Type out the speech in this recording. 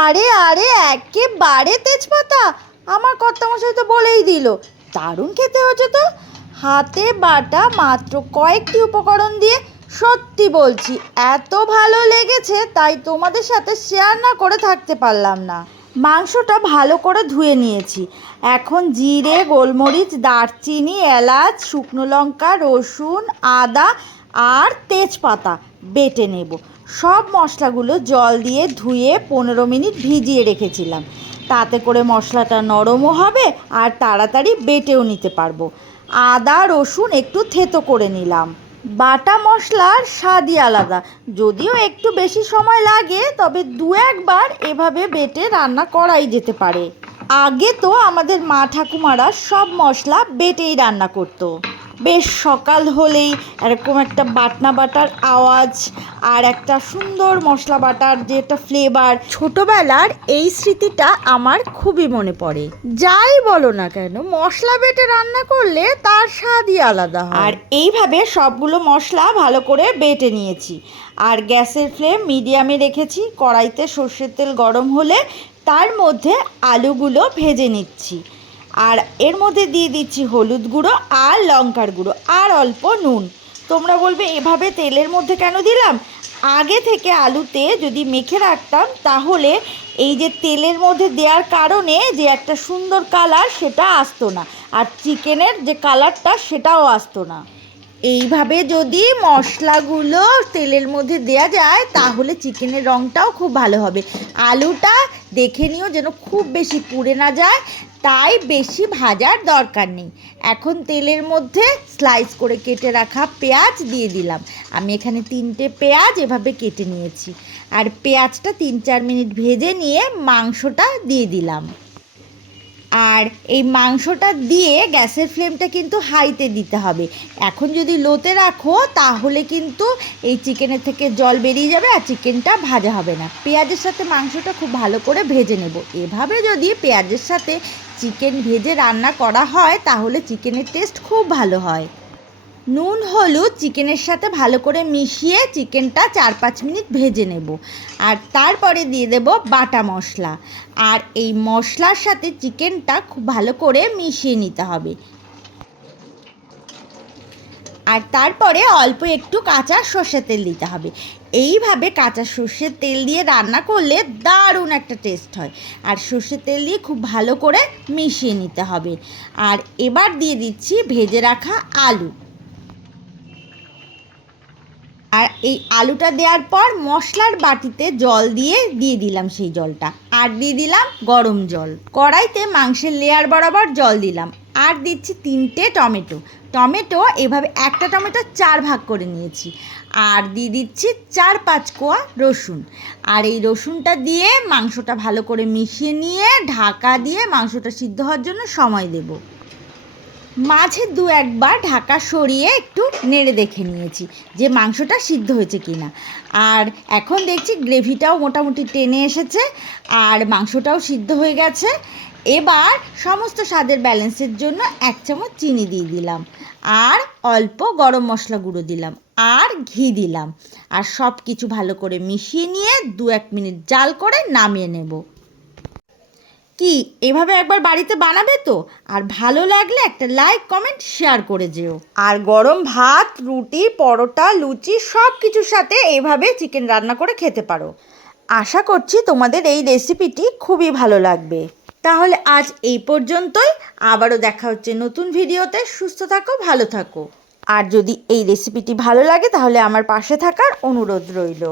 আরে আরে, একেবারে তেজপাতা। আমার কর্তামশাই তো বলেই দিল। দারুণ খেতে হচ্ছে তো। হাতে বাটা মাত্র কয়েকটি উপকরণ দিয়ে সত্যি বলছি, এত ভালো লেগেছে, তাই তোমাদের সাথে শেয়ার না করে থাকতে পারলাম না। মাংসটা ভালো করে ধুয়ে নিয়েছি। এখন জিরে, গোলমরিচ, দারচিনি, এলাচ, শুকনো লঙ্কা, রসুন, আদা আর তেজপাতা। বেটে নেব। সব মশলাগুলো জল দিয়ে ধুয়ে পনেরো মিনিট ভিজিয়ে রেখেছিলাম। তাতে করে মশলাটা নরমও হবে আর তাড়াতাড়ি বেটেও নিতে পারব। আদা, রসুন একটু থেতো করে নিলাম। বাটা মশলার স্বাদই আলাদা। যদিও একটু বেশি সময় লাগে, তবে দু একবার এভাবে বেটে রান্না করাই যেতে পারে। আগে তো আমাদের মা ঠাকুমারা সব মশলা বেটেই রান্না করতো। বেশ সকাল হলেই এরকম একটা বাটনা বাটার আওয়াজ আর একটা সুন্দর মশলা বাটার, যে একটা ফ্লেভার ছোটবেলার এই স্মৃতিটা আমার খুবই মনে পড়ে। যাই বলো না কেন, মশলা বেটে রান্না করলে তার স্বাদই আলাদা হয়। আর এইভাবে সবগুলো মশলা ভালো করে বেটে নিয়েছি। আর গ্যাসের ফ্লেম মিডিয়ামে রেখেছি, কড়াইতে সর্ষের তেল গরম হলে তার মধ্যে আলুগুলো ভেজে নিচ্ছি। আর এর মধ্যে দিয়ে দিচ্ছি হলুদ গুঁড়ো আর লঙ্কার গুঁড়ো আর অল্প নুন। তোমরা বলবে, এভাবে তেলের মধ্যে কেন দিলাম? আগে থেকে আলুতে যদি মেখে রাখতাম, তাহলে এই যে তেলের মধ্যে দেওয়ার কারণে যে একটা সুন্দর কালার, সেটা আসতো না। আর চিকেনের যে কালারটা, সেটাও আসতো না। এইভাবে যদি মশলাগুলো তেলের মধ্যে দেয়া যায়, তাহলে চিকেনের রঙটাও খুব ভালো হবে। আলুটা দেখে নিও যেন খুব বেশি পুড়ে না যায়। তাই বেশি ভাজার দরকার নেই। এখন তেলের মধ্যে স্লাইস করে কেটে রাখা পেঁয়াজ দিয়ে দিলাম। আমি এখানে তিনটে পেঁয়াজ এভাবে কেটে নিয়েছি। আর পেঁয়াজটা তিন চার মিনিট ভেজে নিয়ে মাংসটা দিয়ে দিলাম। আর এই মাংসটা দিয়ে গ্যাসের ফ্লেমটা কিন্তু হাইতে দিতে হবে। এখন যদি লোতে রাখো, তাহলে কিন্তু এই চিকেনের থেকে জল বেরিয়ে যাবে আর চিকেনটা ভাজা হবে না। পেঁয়াজের সাথে মাংসটা খুব ভালো করে ভেজে নেব। এভাবে যদি পেঁয়াজের সাথে চিকেন ভেজে রান্না করা হয়, তাহলে চিকেনের টেস্ট খুব ভালো হয়। নুন, হলুদ, চিকেনের সাথে ভালো করে মিশিয়ে চিকেনটা চার পাঁচ মিনিট ভেজে নেব। আর তারপরে দিয়ে দেব বাটা মশলা। আর এই মশলার সাথে চিকেনটা খুব ভালো করে মিশিয়ে নিতে হবে। আর তারপরে অল্প একটু কাঁচা সর্ষের তেল দিতে হবে। এইভাবে কাঁচা সর্ষের তেল দিয়ে রান্না করলে দারুণ একটা টেস্ট হয়। আর সর্ষের তেল দিয়ে খুব ভালো করে মিশিয়ে নিতে হবে। আর এবার দিয়ে দিচ্ছি ভেজে রাখা আলু। আর এই আলুটা দেওয়ার পর মশলার বাটিতে জল দিয়ে দিয়ে দিলাম সেই জলটা। আর দিয়ে দিলাম গরম জল। কড়াইতে মাংসের লেয়ার বরাবর জল দিলাম। আর দিচ্ছি তিনটে টমেটো। টমেটো এভাবে একটা টমেটো চার ভাগ করে নিয়েছি। আর দিয়ে দিচ্ছি চার পাঁচ কোয়া রসুন। আর এই রসুনটা দিয়ে মাংসটা ভালো করে মিশিয়ে নিয়ে ঢাকা দিয়ে মাংসটা সিদ্ধ হওয়ার জন্য সময় দেবো। মাঝে দু একবার ঢাকা সরিয়ে একটু নেড়ে দেখে নিয়েছি যে মাংসটা সিদ্ধ হয়েছে কি না আর এখন দেখছি গ্রেভিটাও মোটামুটি টেনে এসেছে আর মাংসটাও সিদ্ধ হয়ে গেছে। এবার সমস্ত স্বাদের ব্যালেন্সের জন্য এক চামচ চিনি দিয়ে দিলাম। আর অল্প গরম মশলা গুঁড়ো দিলাম। আর ঘি দিলাম। আর সব কিছু ভালো করে মিশিয়ে নিয়ে দু এক মিনিট জাল করে নামিয়ে নেব। কি, এভাবে একবার বাড়িতে বানাবে তো? আর ভালো লাগলে একটা লাইক কমেন্ট শেয়ার করে যেও। আর গরম ভাত, রুটি, পরোটা, লুচি সব কিছুর সাথে এভাবে চিকেন রান্না করে খেতে পারো। আশা করছি তোমাদের এই রেসিপিটি খুবই ভালো লাগবে। তাহলে আজ এই পর্যন্তই। আবারও দেখা হচ্ছে নতুন ভিডিওতে সুস্থ থাকো, ভালো থাকো। আর যদি এই রেসিপিটি ভালো লাগে, তাহলে আমার পাশে থাকার অনুরোধ রইল।